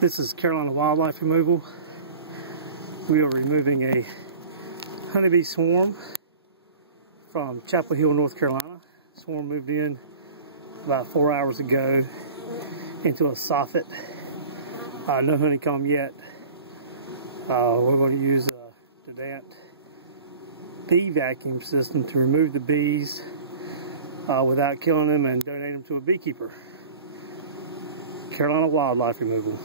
This is Carolina Wildlife Removal. We are removing a honeybee swarm from Chapel Hill, North Carolina. The swarm moved in about 4 hours ago into a soffit. No honeycomb yet. We're going to use a Dadant bee vacuum system to remove the bees without killing them and donate them to a beekeeper. Carolina Wildlife Removal.